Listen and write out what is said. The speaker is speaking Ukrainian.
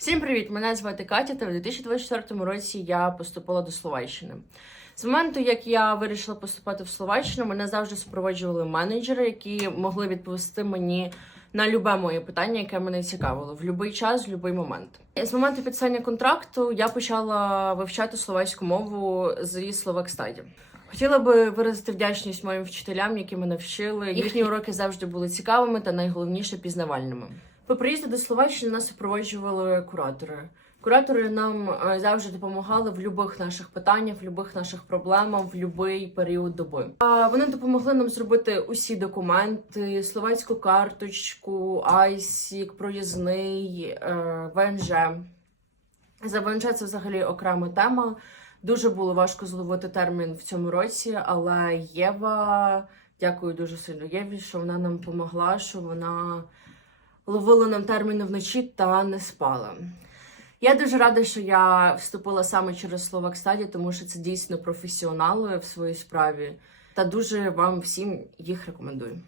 Всім привіт! Мене звати Катя, та в 2024 році я поступила до Словаччини. З моменту, як я вирішила поступати в Словаччину, мене завжди супроводжували менеджери, які могли відповісти мені на любе моє питання, яке мене цікавило, в будь-який час, в будь-який момент. З моменту підписання контракту я почала вивчати словацьку мову зі Словакстаді. Хотіла би виразити вдячність моїм вчителям, які мене вчили. Їхні уроки завжди були цікавими та найголовніше пізнавальними. По приїзду до Словаччини нас супроводжували куратори. Куратори нам е, завжди допомагали в будь-яких наших питаннях, в будь-яких наших проблемах, в будь-який період доби. Вони допомогли нам зробити усі документи: словацьку карточку, Айсік, проїзний, е, ВНЖ. За ВНЖ це взагалі окрема тема. Дуже було важко зловити термін в цьому році, але Єва, дякую дуже сильно Єві, що вона нам допомогла, що вона ловила нам терміни вночі та не спала. Я дуже рада, що я вступила саме через Словакстаді, тому що це дійсно професіонали в своїй справі. Та дуже вам всім їх рекомендую.